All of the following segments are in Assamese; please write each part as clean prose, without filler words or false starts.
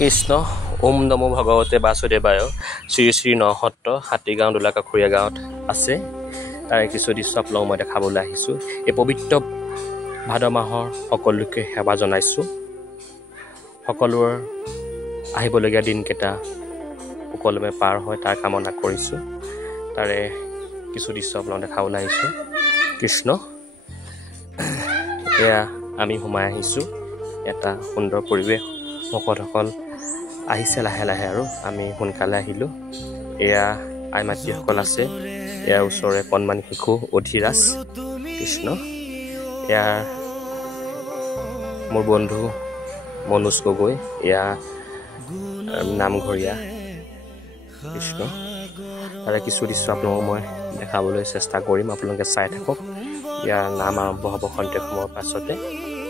কৃষ্ণ ওম নমো ভগৱতে বাসুদেৱায় শ্ৰী শ্ৰী নসত্ৰ হাতীগাঁও দোলাকাষৰীয়া গাঁৱত আছে। তাৰে কিছু দৃশ্য আপোনালোকক মই দেখাবলৈ আহিছোঁ। এই পবিত্ৰ ভাদ মাহৰ সকলোকে সেৱা জনাইছোঁ। সকলোৰে আহিবলগীয়া দিনকেইটা সুকলমে পাৰ হয় তাৰ কামনা কৰিছোঁ। তাৰে কিছু দৃশ্য আপোনালোকক দেখাবলৈ আহিছোঁ। কৃষ্ণ এয়া আমি সোমাই আহিছোঁ এটা সুন্দৰ পৰিৱেশ। ভকতসকল আহিছে লাহে লাহে আৰু আমি সোনকালে আহিলোঁ। এয়া আই মাতৃসকল আছে। এয়া ওচৰৰে কণমানি শিশু অধিৰাজ কৃষ্ণ। এয়া মোৰ বন্ধু মনোজ গগৈ। এয়া নামঘৰীয়া কৃষ্ণ। তাৰে কিছু দৃশ্য আপোনালোকক মই দেখাবলৈ চেষ্টা কৰিম, আপোনালোকে চাই থাকক। ইয়াৰ নাম আৰম্ভ হ'ব খন্তেক সময়ৰ পাছতে।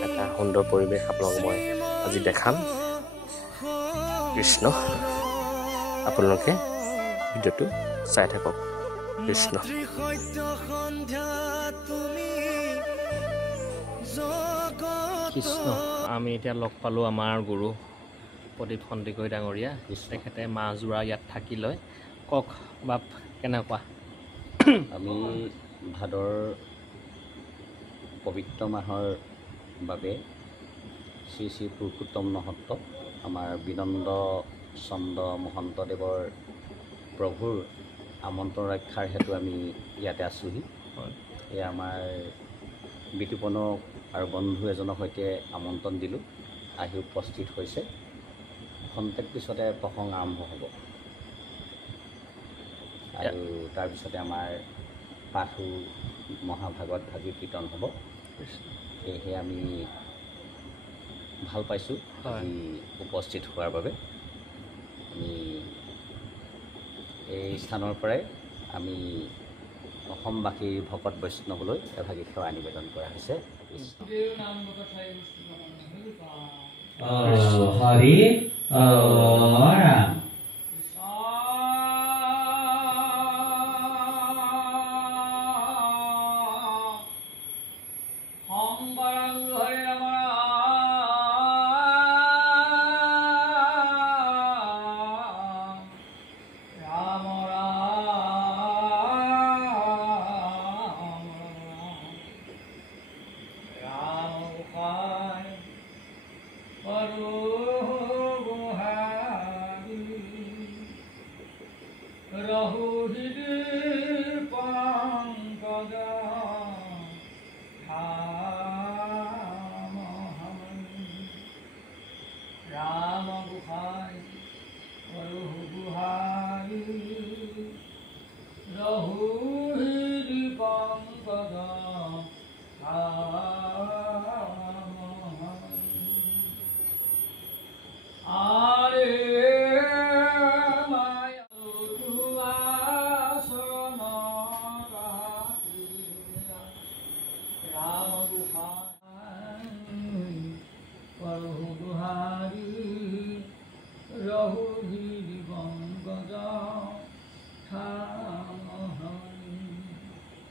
এটা সুন্দৰ পৰিৱেশ আপোনালোকক মই আজি দেখাম। কৃষ্ণ আপোনালোকে ভিডিঅ'টো চাই থাকক। কৃষ্ণ কৃষ্ণ আমি এতিয়া লগ পালোঁ আমাৰ গুৰু প্ৰদীপ সন্দিকৈ ডাঙৰীয়া। তেখেতে মাহজোৰা ইয়াত থাকি লয়। কওক বাপ কেনেকুৱা? আমি ভাদৰ পবিত্ৰ মাহৰ বাবে শ্ৰী শ্ৰী পুৰুষোত্তম নহত্ত আমাৰ বিনন্দ চন্দ্ৰ মহন্তদেৱৰ প্ৰভুৰ আমন্ত্ৰণ ৰক্ষাৰ হেতু আমি ইয়াতে আছোঁহি। এয়া আমাৰ বিতুপন আৰু বন্ধু এজনৰ সৈতে আমন্ত্ৰণ দিলোঁ, আহি উপস্থিত হৈছে। খন্তেক পিছতে প্ৰসংগ আৰম্ভ হ'ব আৰু তাৰপিছতে আমাৰ পাঠো মহাভাগৱত ভাগৱত কীৰ্তন হ'ব। সেয়েহে আমি ভাল পাইছোঁ আজি উপস্থিত হোৱাৰ বাবে। আমি এই স্থানৰ পৰাই আমি অসমবাসীৰ ভকত বৈষ্ণৱলৈ এভাগী সেৱা নিবেদন কৰা হৈছে। হৰি ৰাম।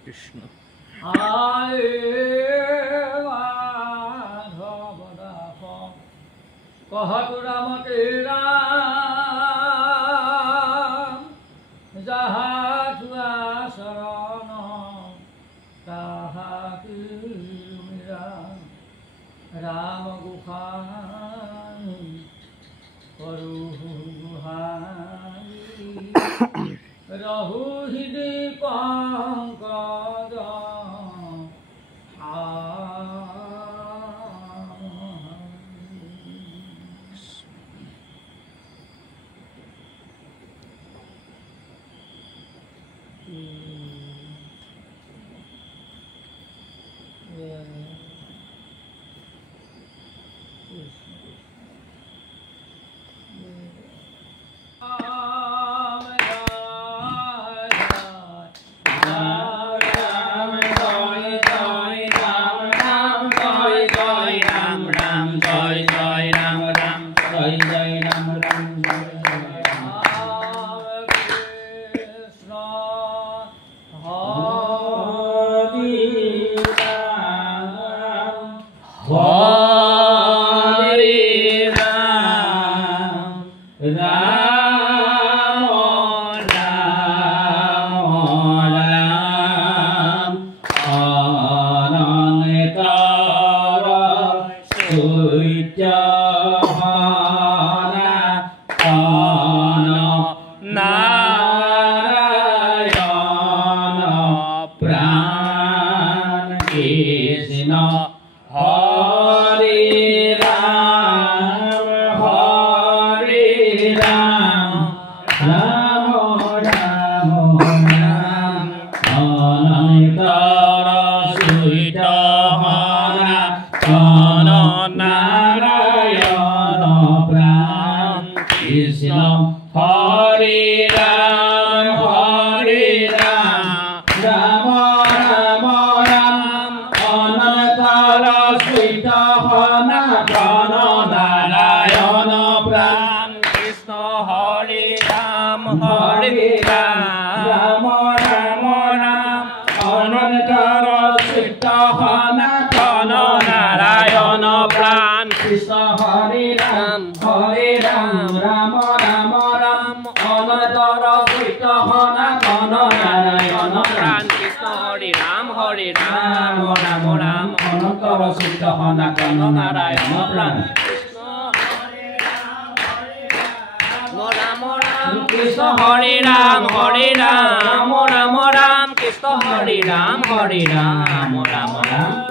কৃষ্ণ कहतु राम तेरा जहा तुआ शरण ताहा मेरा राम गुहाई करु गुहाई रहु हृदय पंकज Hare Ram राम राम राम अनन्तर सूर्य Krishna Hare Ram Hare Ram Ram Ram Krishna Hare Ram Hare Ram Ram Ram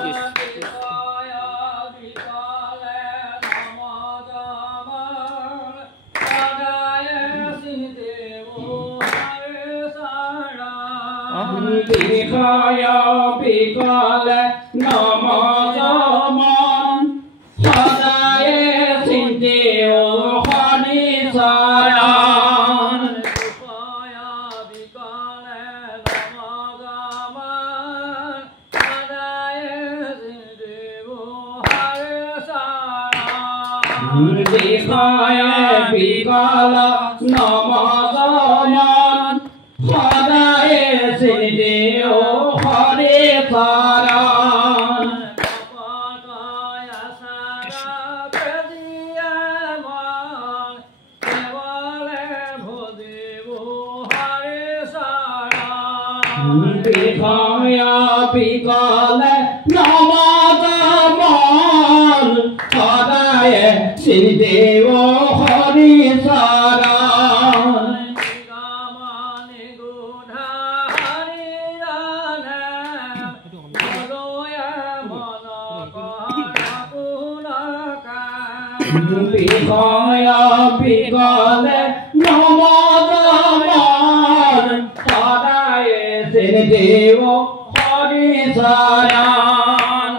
Bikaya Bikale Namo Zaman Sadaye Sindeo Hani Saran Bikaya Bikale Namo Zaman Sadaye Sindeo Hani Saran Bikaya Bikala Namo Zaman Sadaye Sindeo Hari Saran Bikaya Bikale Namo Zaman Sadaye Sindeo Hari Saran Bikaya Bikale Namo Zaman Sadaye Sindeo Hari Saran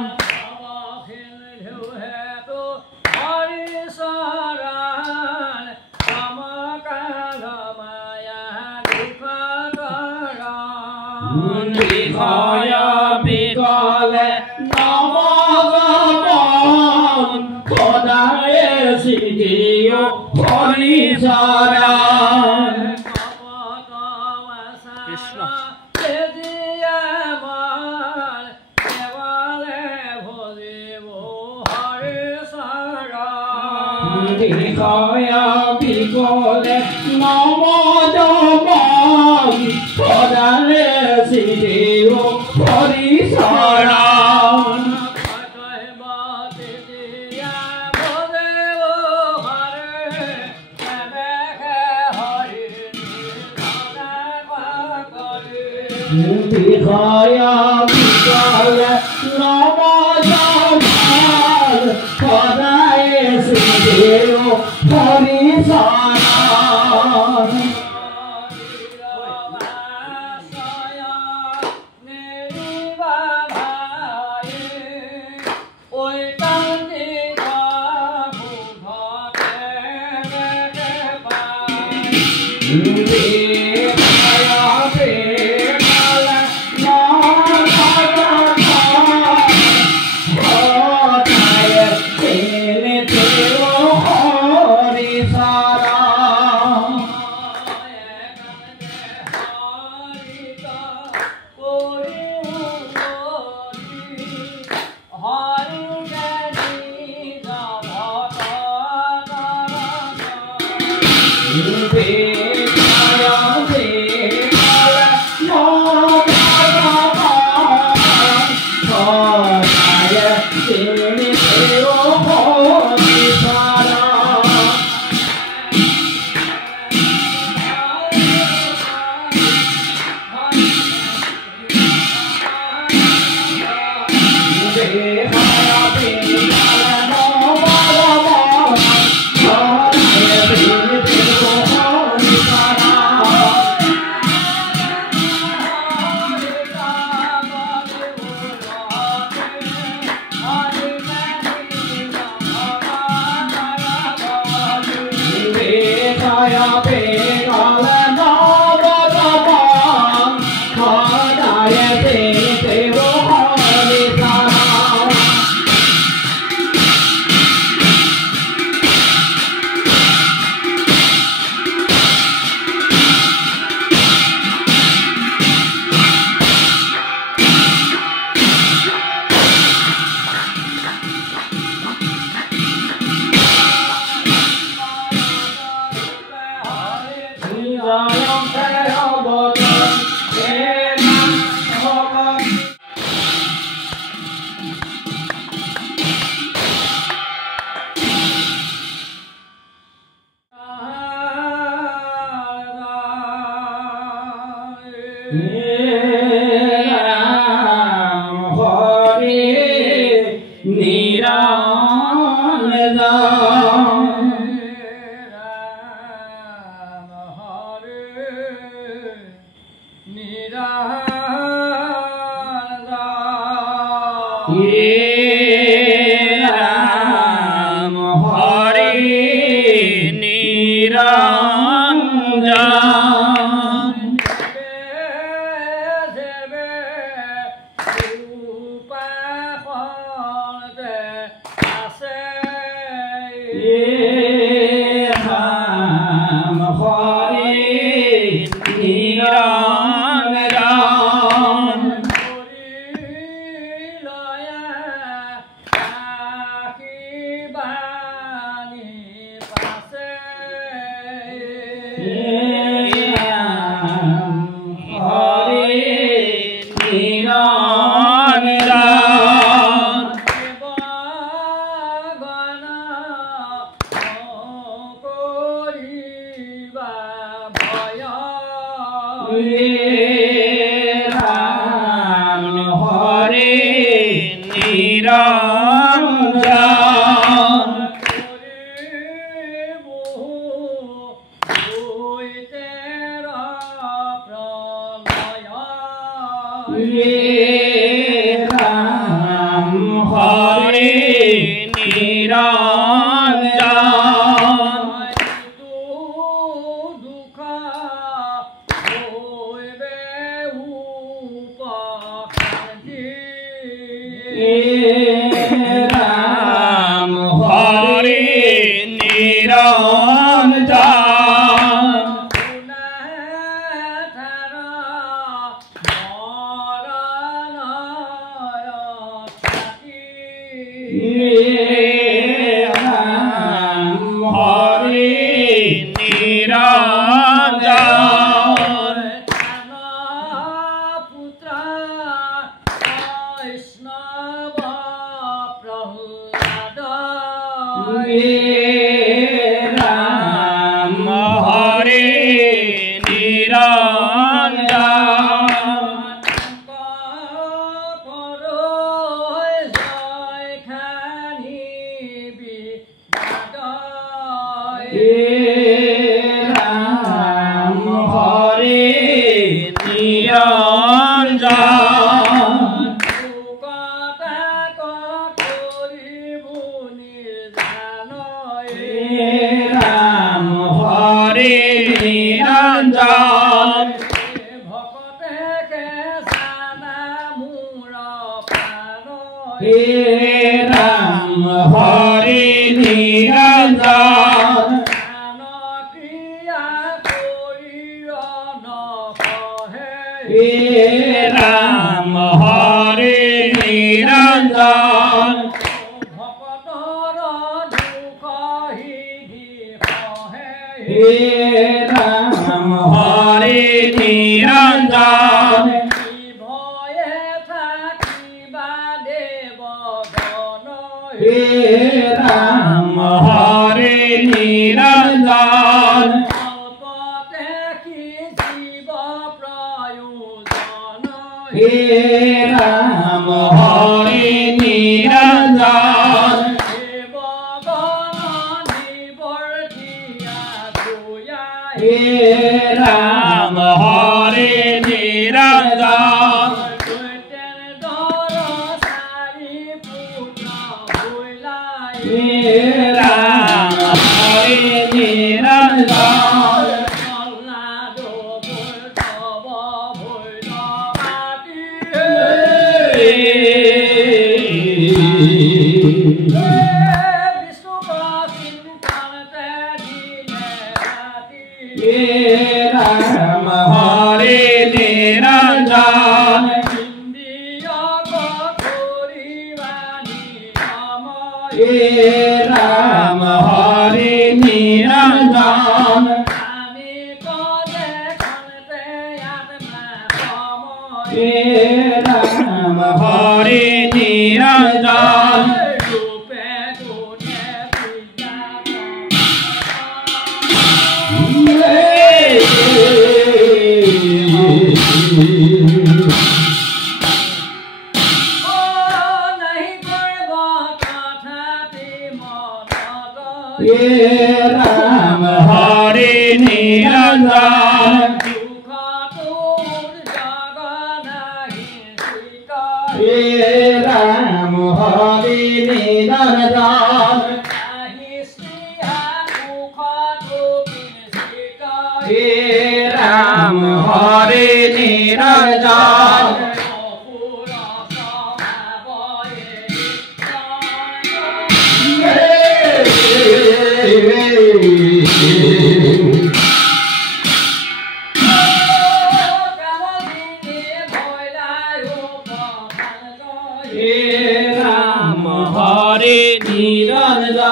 Bikaya Bikale Namo Zaman Sadaye Sindeo Hari Saran Krishna Bikaya Bikale Namo Zaman Sadaye Sindeo Hari Saran Bikaya Bikale Namo Zaman Sadaye Sindeo Hari Saran হে ৰাম হৰি নিৰঞ্জন ভয়ে থাকিবা দেৱগণ হে ৰাম হৰি নিৰঞ্জন হে ৰাম হৰি নিৰঞ্জন হে ৰাম হৰি নিৰঞ্জন হে ৰাম হৰি নিৰঞ্জন ৰাম হৰি নিৰঞ্জন ৰাম হৰি নিৰঞ্জন ৰাম হৰি নিৰঞ্জন ৰাম হৰি নিৰঞ্জন ৰাম হৰি নিৰঞ্জন ৰাম হৰি নিৰঞ্জন ৰাম হৰি নিৰঞ্জন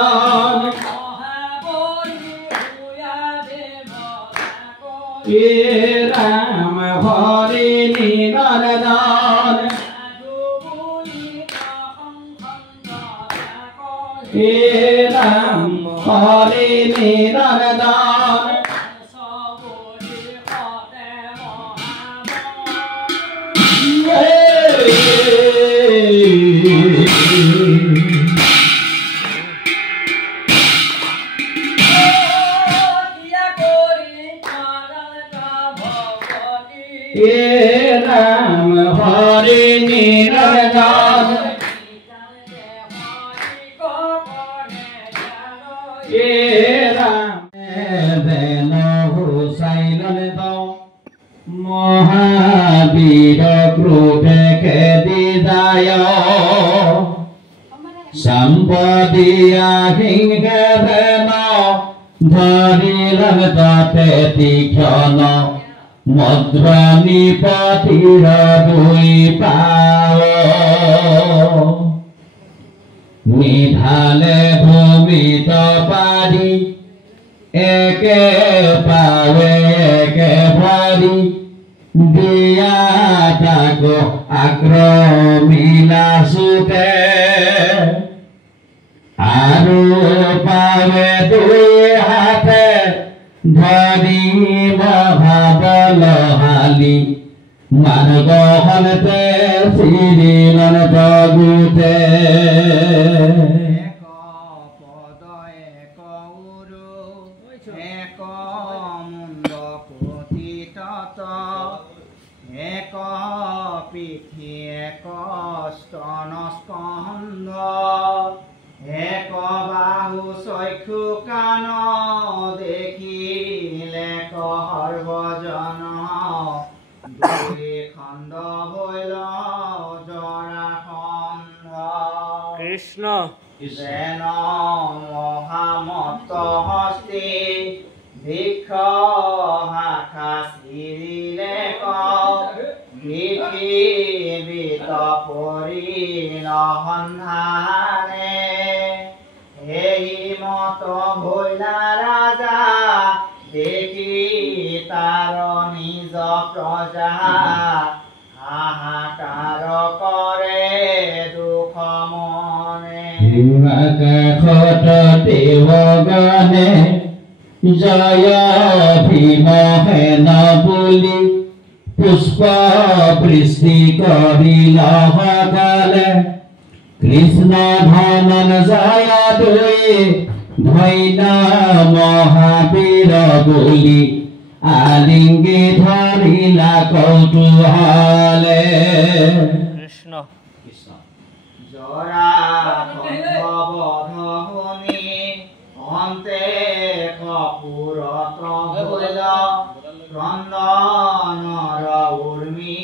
ৰাম হৰি নিৰঞ্জন ৰাম হৰি নিৰঞ্জন ৰাম হৰি নিৰঞ্জন বেন হুচাইল মহাবীৰ ক্ৰোধে খেদি যায় সম্পদিয়া সিংহে বেন ধৰিল তাতে তীক্ষ্ণ মদ্ৰাণী পতিৰ দুই পাৱ নিধালে ভূমিত পাৰি একে পাৱে একে ভৰি দিয়া তাক আক্ৰমিলা চুতে আৰু পাৱে দুই হাতে ধৰি মহাবলশালী মানৱখনতে চিৰিলন তগুতে এক পদ এক উৰু এক মুণ্ড পতিত এক পিঠি এক স্তন স্কন্ধ এক বাহু চক্ষু কাণ দেখিলে সৰ্বজন দুই খণ্ড হৈল জৰাসন্ধ কৃষ্ণ যেন মহামত হস্তি বৃক্ষ শাখা চিৰিলে পৃথিৱীত পৰিল সন্ধানে এই মত ভৈলা ৰাজা আকাশত দেৱগানে জয় ভীম সেন বুলি পুষ্প বৃষ্টি কৰিল সকলে কৃষ্ণ ধনন জয় দুই ধৈন্য মহাবীৰ বুলি আলিংগি ধৰিলা কৌতূহলে কৃষ্ণ কৃষ্ণ জৰা বধ শুনি অন্তে কপুৰত হল ক্ৰন্দনৰ উৰ্মি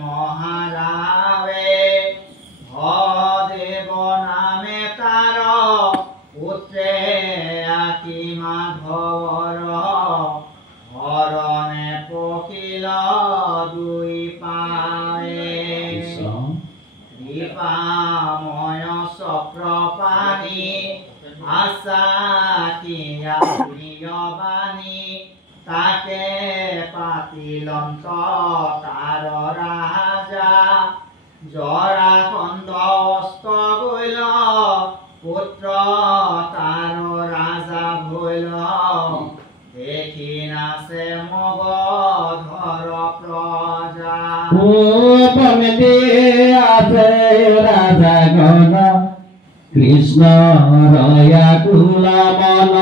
মহাৰাৱে দেৱ নামে তাৰ পুত্ৰে আকি মাধৱৰ হৰণে পখিল দুই পাৱে কৃপাময় চক্ৰপাণি আশা কিয়া প্ৰিয়বাণী তাকে পাতিলন্ত তাৰ ৰাজা জৰাসন্ধ অস্ত গৈল পুত্ৰ তাৰ ৰাজা ভৈল দেখি নাচে মগধৰ প্ৰজা পমে আছে ৰাজাগণ কৃষ্ণ ৰয়া কুল মন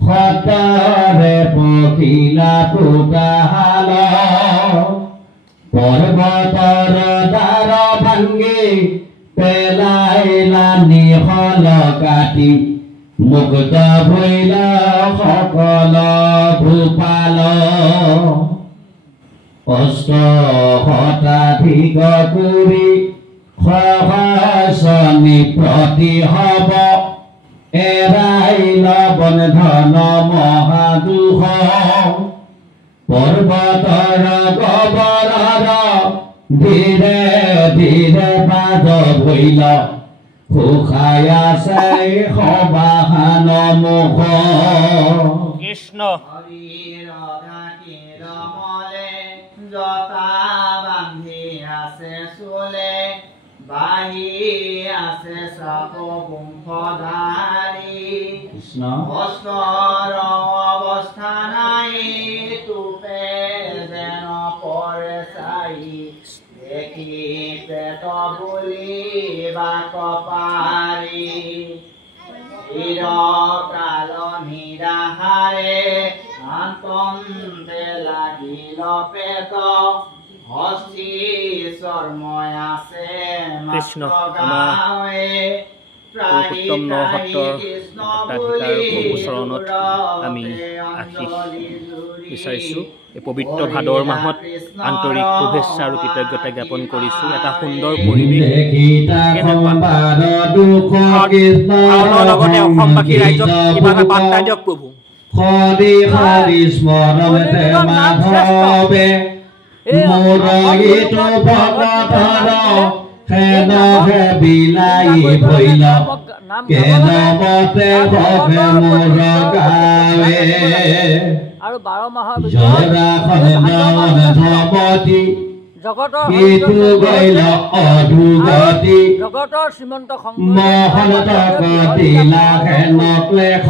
সতৰে পখিলা পুতাহাল পৰ্বতৰ দ্বাৰ ভাঙ্গি পেলাইলা নিহল কাটি মুক্ত ভৈল সকল ভূপাল অষ্ট শতাধিক কৰি সহসনি প্ৰতি হব এৰাইল বন্ধন মহাদুষ পৰ্বতৰ গবৰৰ ধীৰে ধীৰে বাজ ভৈল সুখাই আছে সবাহান মুখ কৃষ্ণ হৰিৰ ঢাকিৰ মলে জটা বান্ধি আছে চুলে বাহি আছে চাপ বংশধাৰী কৃষ্ণ অস্ত্ৰৰ অৱস্থা নাই তোপে যেন পৰে চাই দেখি পেট বুলি বাক পাৰি চিৰকাল নিৰাহাৰে আন্তন্তে লাগিল পেট হস্তি চৰ্ময় আছে কৃষ্ণ, মাত্ৰ আমাৰ গাঁৱে পুৰুষোত্তম নসত্ৰৰ সত্ৰাধিকাৰ প্ৰভুচৰণত আমি আশীষ বিচাৰিছোঁ। এই পবিত্ৰ ভাদৰ মাহত আন্তৰিক শুভেচ্ছা আৰু কৃতজ্ঞতা জ্ঞাপন কৰিছোঁ। এটা সুন্দৰ পৰিৱেশ ভাওনাৰ লগতে অসমবাসী ৰাইজক কিবা এটা বাৰ্তা দিয়ক প্ৰভু। হৰি হৰি স্মৰণতে মাধৱে মোৰগীত ভগতৰ খেদহে বিলাই ভৈল কেনমতে ভগে মোৰ গাৱে আৰু 12 মাহৰ জৰাখনন ধমতি জগতৰ কিতু গৈল অধুগতি জগতৰ শ্ৰীমন্ত মহন্ত কতিলা হেনক লেখ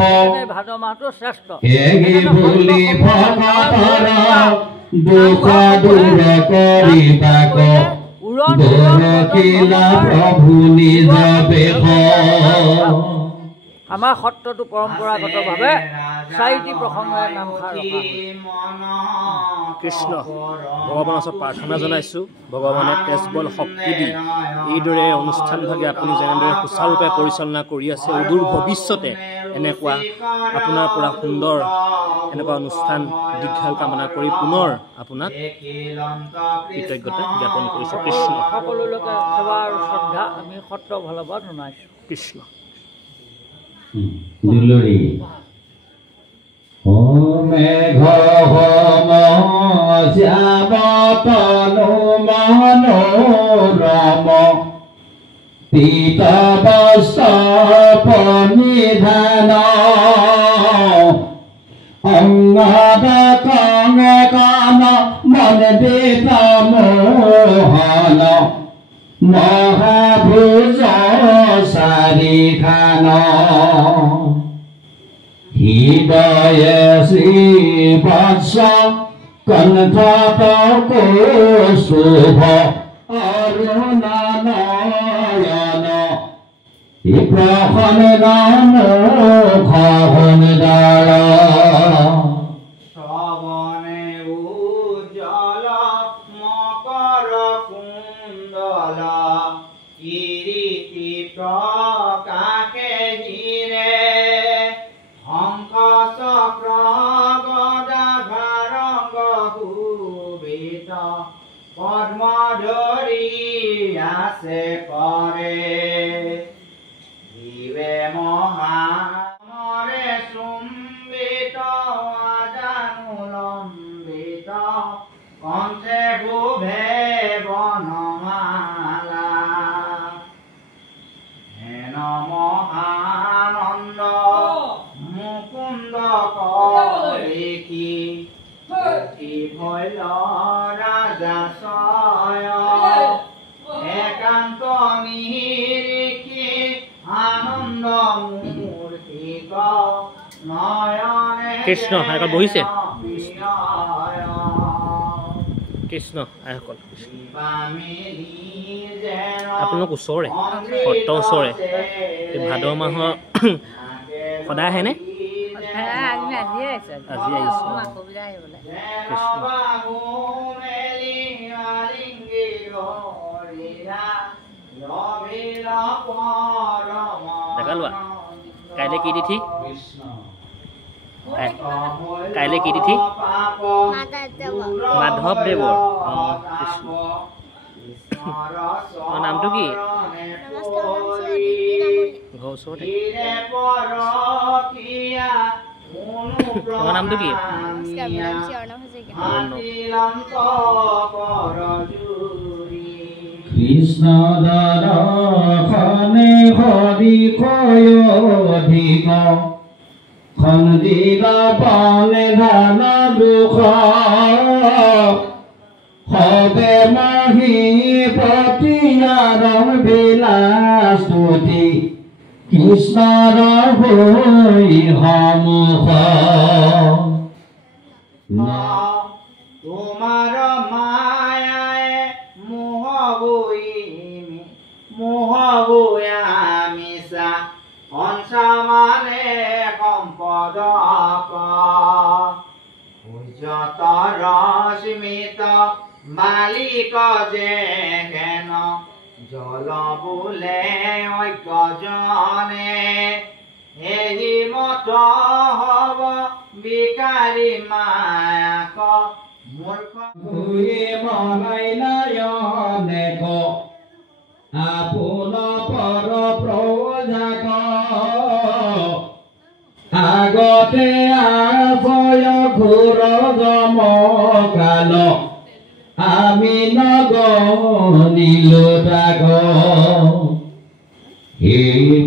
ভাদ মাহটো শ্ৰেষ্ঠ হেগি বুলি ভগতৰ দুখ দূৰ কৰিবাক দৰকিলা প্ৰভু নিজ বেশ আমাৰ সত্ৰটো পৰম্পৰাগতভাৱে 4টি প্ৰসংগৰে নামষাৰ ৰখা হয়। কৃষ্ণ ভগৱানৰ ওচৰত প্ৰাৰ্থনা জনাইছোঁ, ভগৱানে তেজবল শক্তি দি এইদৰে অনুষ্ঠানভাগে আপুনি যেনেদৰে সুচাৰুৰূপে পৰিচালনা কৰি আছে, অদূৰ ভৱিষ্যতে এনেকুৱা আপোনাৰ পৰা সুন্দৰ এনেকুৱা অনুষ্ঠান দীৰ্ঘায়ু কামনা কৰি পুনৰ আপোনাক কৃতজ্ঞতা জ্ঞাপন কৰিছোঁ। কৃষ্ণ সকলোলৈকে সেৱা আৰু শ্ৰদ্ধা আমি সত্ৰ ফালৰ পৰা জনাইছোঁ। কৃষ্ণ দুলৰি মেঘ হোম শ্যাম তনু মনোৰম পীত বস্ত্ৰ পৰিধান অংগদ কং কান মন বিত মোহন মহাভোজ চাৰিখান হৃদয়ে শ্ৰীবৎস কণ্ঠত কৌশুভ অৰুণানয়ন প্ৰসন্ন মুখখন দাৰ শ্ৰৱণে উজ্জ্বল মকৰ কুণ্ডল কিৰীটি প্ৰকাশে হিৰে শংখ চক্ৰ গদা ভাৰংগ শোভিত পদ্ম ধৰি আছে কৰে দিবে মহামৰে চুম্বিত আদানুলম্বিত কণ্ঠে শুভে বনমালা হেন মহানন্দ মুকুন্দ কৰিখি ভৈল ৰাজাশয় একান্ত নিৰিখি আনন্দ মূৰ্তিক নয়নে কৃষ্ণ আইসকল বহিছে কৃষ্ণ আইসকল আপোনালোক ওচৰে সত্ৰ ওচৰে এই ভাদ মাহৰ সদায় আহেনে আজি আহিছোঁ দেখা লোৱা কাইলৈ কি তিথি কাইলৈ কি তিথি মাধৱদেৱৰ কৃষ্ণ নামটো কি ঘৰ ওচৰতে তোমাৰ নামটো কি কৃষ্ণ দৰ্শনে হৰি কয়ধিক খন্দিল পানে ধান দুখ হবে মহিপতিয়াৰ বিলাস্তুতি কৃষ্ণৰ হৈ সমুখ তোমাৰ মায়াই মোহবুয়া মিছা কঞ্চামানে সম্পদ সূৰ্যত ৰশ্মিত মালিক যে হেন জল বোলে ঐক্যজনে এই মত হব বিকাৰী মায়াক মূৰ্খ মনাইলায়নে ক আপোন পৰ প্ৰজাক আগতে আভয় ঘোৰ গমকাল আমি নগনিলো তাক হে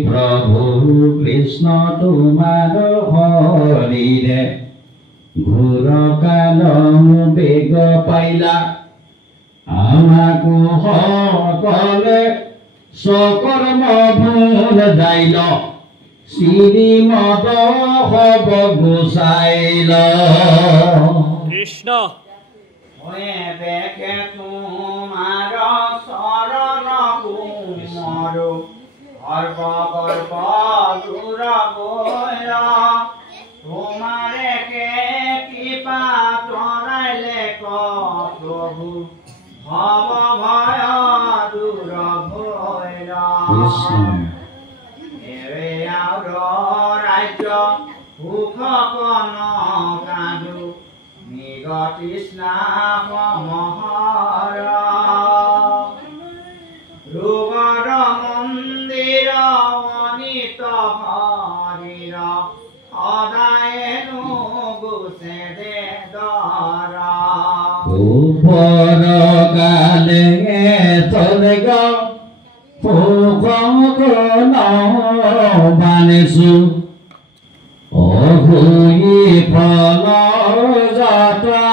প্ৰভু কৃষ্ণ তোমাৰ হৰিৰে ঘোৰ কাল বেগ পাইলা আমাকো সকলে সকৰ্ম ভুল যাইল শ্ৰীমদ হব গোসাইল কৃষ্ণ দেখে তোমার শরণ কুমরু গর্ব গর্ব দূর বৈর তোমারে কে কৃপা তরাইলে প্রভু ভব ভয় দূর ভৈর এরে আর রাজ্য সুখ কন কাঁদু কৃষ্ণা মহৰ ৰোগৰ মন্দিৰ অনিত হৰিৰ সদায়েনো গোচে দে দৰ ওপৰ গালে স্বৰ্গ সুখ বানিছো অহুই ফল যাতা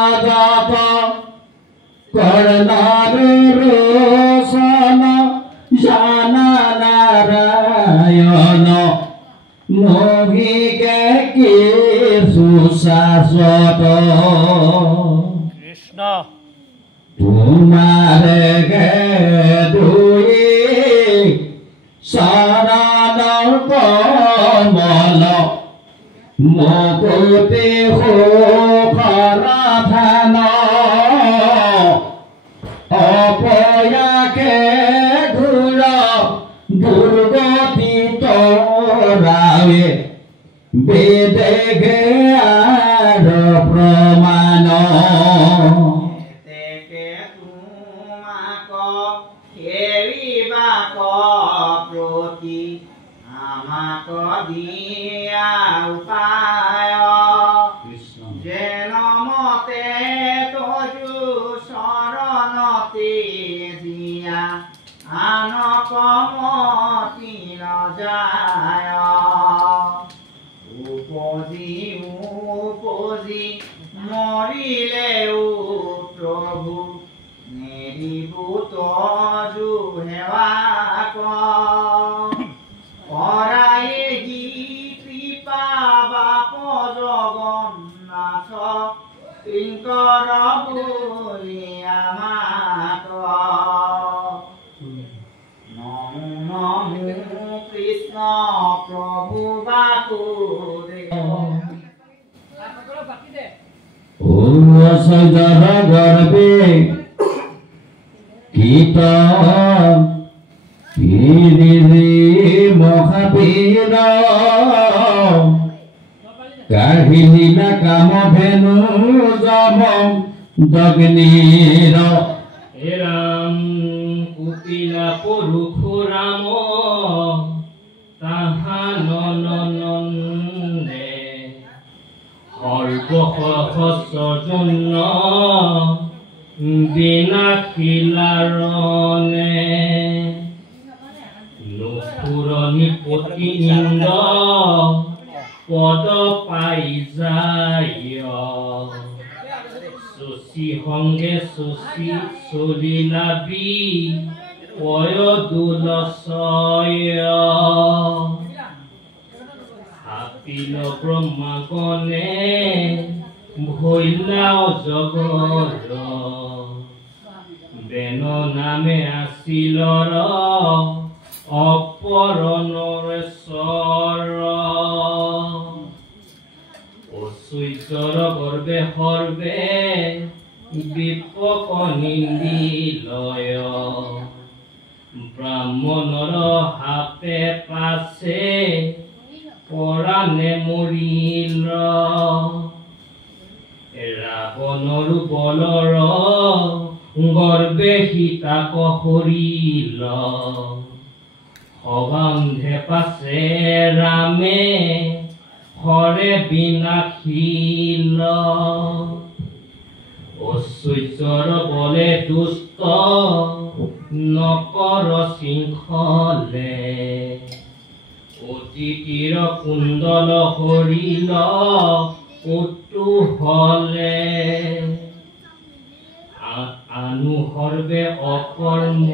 কৰ্ণাৰ ৰোচন নহিকে কিছু শাশ্বত কৃষ্ণ তোমাৰে দুই শৰণৰ কমল মুকুতি সুখৰ ধান অপয়াকে ঘূৰ দুৰ্গতি তৰাৱে বেদেগে আৰু প্ৰমাণ তেকে তোমাক এৰিবাক প্ৰতি আমাক দিয়া উপায় যেন মতে তজু শৰণতে দিয়া আনক মতি নযায় উপজি মৰিলেও প্ৰভু নেৰিবু তজু হেৱাক পৰাই যি কৃপা বাপ জগন্নাথ কিংকৰ বুলি আমাক নমো নমো কৃষ্ণ প্ৰভু বাসুদেৱ সজৰ গৰ্বে কীত মহাবীৰ কাহিলা কাম ভেনু যম দগ্নীৰ হে ৰাম কুটিলা পৰশুৰাম তাহা নন্দে সৰ্বসহস্ৰজন্য বিনাশিলাৰণে নুপুৰণি পতি ইন্দ্ৰ পদ পাই যায় শশী সংগে শশী চলিলাবি পয়দুলচয় হাপিল ব্ৰহ্মাগণে ভৈলা জগৰ বেন নামে আছিল অপৰ নৰেশ্বৰ ঐশ্বৰ্যৰ গৰ্বে সৰ্বে বিপক নিন্দিলয় ব্ৰাহ্মণৰ হাতে পাছে পৰাণে মৰিল ৰাৱণৰ বলৰ গৰ্বে সীতাক হৰিল সবান্ধে পাছে ৰামে হৰে বিনাশিল ঐশ্বৰ্যৰ বলে দুষ্ট নকৰ শৃংখলে অতিথিৰ কুণ্ডল হৰিল কুতুহলে আনু সৰ্বে অকৰ্ম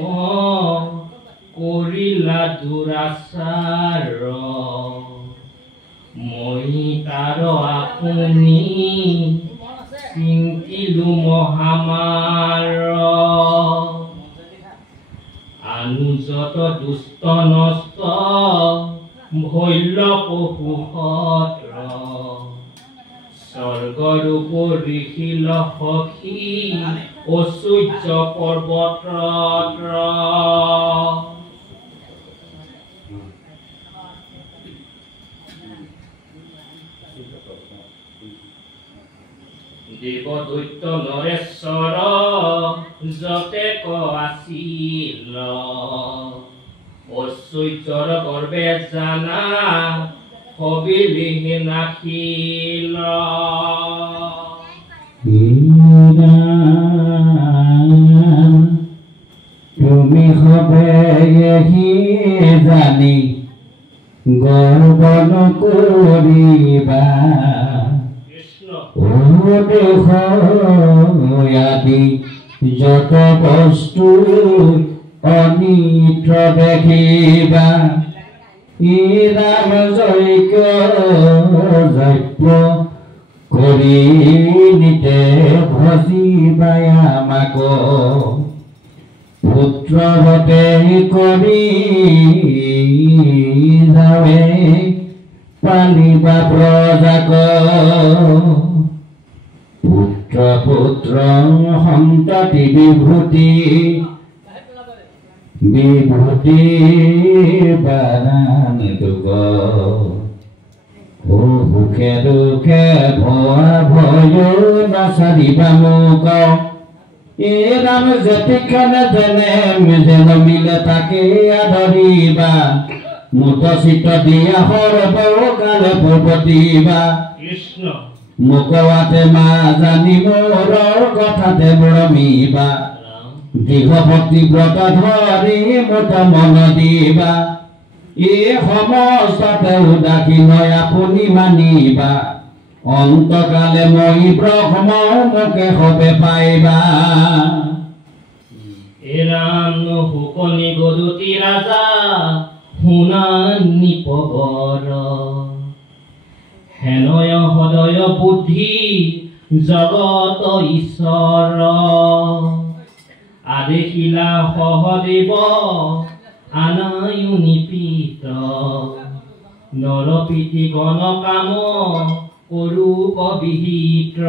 কৰিলা দুৰাচাৰ মই তাৰ আপুনি চিন্তিলো মহামাৰ আনুজত দুষ্ট নষ্ট ভৈল পশুসত্ৰ স্বৰ্গৰূপ ঋষিল সখী অসূৰ্য পৰ্বত দেৱ দৈত্য নৰেশ্বৰ যতে ক আছিল ঐশ্বৰ্যৰ গৰ্বে জানা সবিলিহি নাখিল তুমি হবে জানি গৰ্ব নকৰিবা আদি যত বস্তু অনিষ্ট দেখিবা ৰাম জৈক যজ্ঞ কৰি নিতে ভজিবাই আমাক পুত্ৰৱতে কৰি যাৱে পালিবা প্ৰজাক পুত্ৰ সন্ততি বিভূতি বাৰাণ দুগ সুখে দুখে ভৱা ভয় নাচাৰিবা মোক এই ৰাম যেতিখানে যেনে যেন মিলে তাকে আদৰিবা মুত চিত দিয়া সৰব গালে পৰ্বতীবা কৃষ্ণ মুকৱাতে মা জানি মোৰ কথাতে মৰমিবা দীঘ ভক্তি ব্ৰত ধৰি মুত মন দিবা এই সমস্ততে উদাসীন আপুনি মানিবা অন্তকালে মই ব্ৰহ্ম মুকে হবে পাইবা এ ৰাম হুকনি গৰুতি ৰাজা শুনা নিপবৰ হেনয় সদয় বুদ্ধি জগত ঈশ্বৰ আদেশিলা সহদেৱ আনায়ু নিপীত নৰপীতি গণ কাম কৰো কবিহিত্ৰ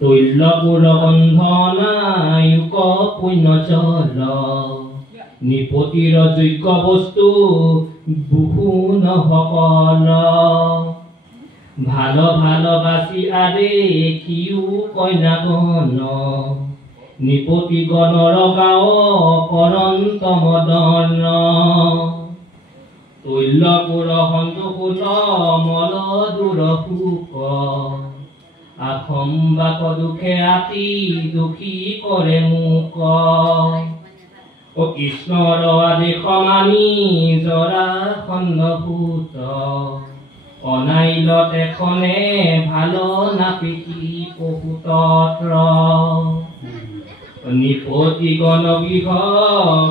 তৈল্যপুৰ বন্ধনায়ুক পুণ্য জল নিপতিৰ যোগ্য বস্তু বহুন সকল ভাল বাচি আদেশিও কন্যাগণ নিপতি গণৰ গাঁও কৰন্ত মদন তৈল্যপুৰ সন্তোষুল মল দূৰ সুখ আখম বাক দুখে আতি দুখী কৰে মোক ও কৃষ্ণৰ আদেশ মানি জৰা খণ্ডভূত অনাইলত এখনে ভাল নাপিতি পশুতত্ৰ নিপতি গণগৃহ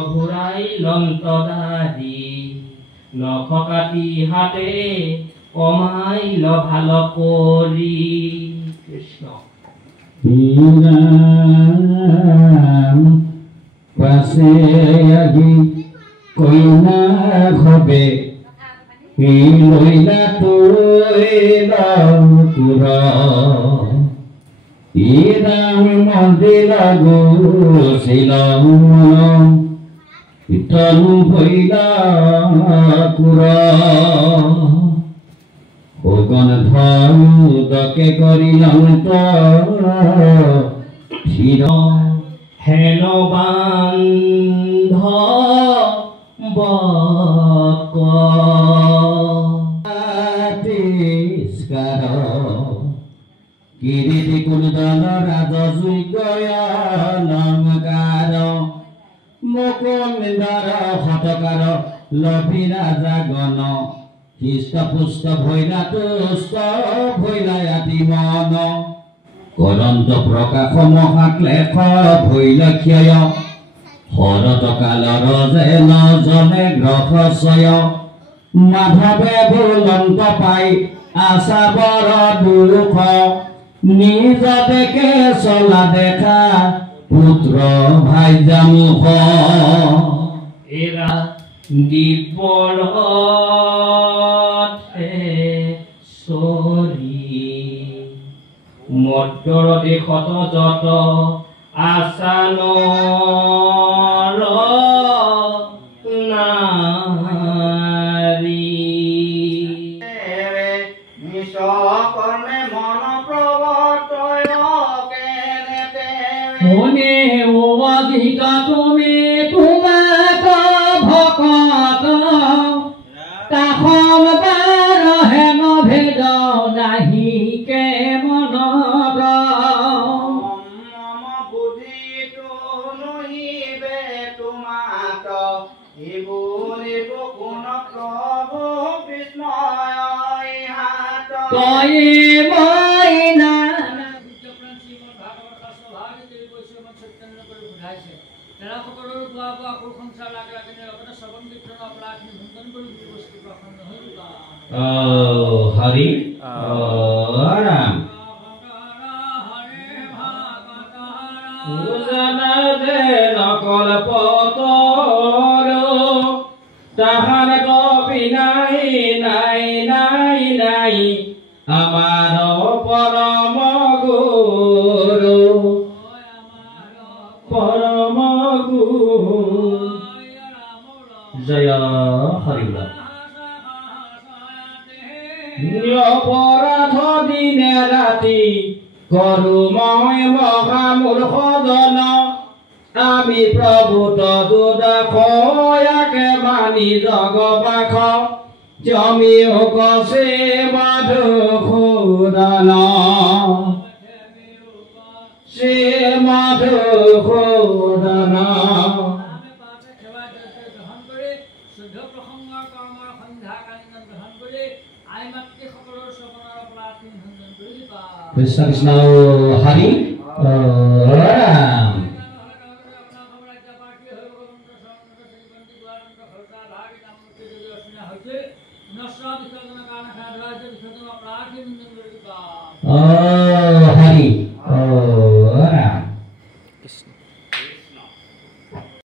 ঘূৰাই লন্ত দাদি নখ কাটি হাতে কমাইল ভাল কৰি কৃষ্ণ পাছে আহি কইনা হবে লইলা তোৰ ৰাম মন্দিৰ গৈছিল তনু ভৈলা কুৰ সগন ধকে কৰি অন্ত থিৰ হেন বান্ধ বক কিৰীতি কুলদল ৰাজযোগ্য অলংকাৰ মুকুন্দৰ শতকাৰ লভি ৰাজা গণ হৃষ্টপুষ্ট ভৈলা তুষ্ট ভৈলা আতি মন কৰন্ত প্ৰকাশ মহাক্লেশ ভৈলক্ষয় শৰত কালৰ যেন জনে গ্ৰহশয় মাধৱে বুলন্ত পাই আশাবৰ দুখ নিজ দেখে চলা দেখা পুত্ৰ ভাইজামুখ এৰা দিব্যৰ চৰি মদ্ৰৰ দেশত যত আসানৰ নাৰী কৰ্মে মন প্ৰৱৰ্তয় মনে অধিক তুমি তোমাক ভকত কাষম বাৰ হেন ভেদ নাহি কে মনৰ মম বুদ্ধিটো নহিবে তোমাক এইবোৰ কোন প্ৰভু কৃষ্ণয় হাত তই মই না সংসাৰ লাগ লাগে লগতে শ্ৰৱণ কীৰ্তন অপৰাধ হৰি ৰাম জানাতে নকল পতৰ তাহাৰ কপি নাই নাই নাই নাই আমাৰ পৰম গুৰু পৰম গুৰু জয় হৰি বল অপৰাধ দিনে ৰাতি কৰো মই মহামূৰ্খ জন আমি প্ৰভু তদুদাকে মানি জগবাস জমিও কছে মধুসূদন শ্ৰী মধুসূদন কৃষ্ণ কৃষ্ণ হৰি ৰাম হৰি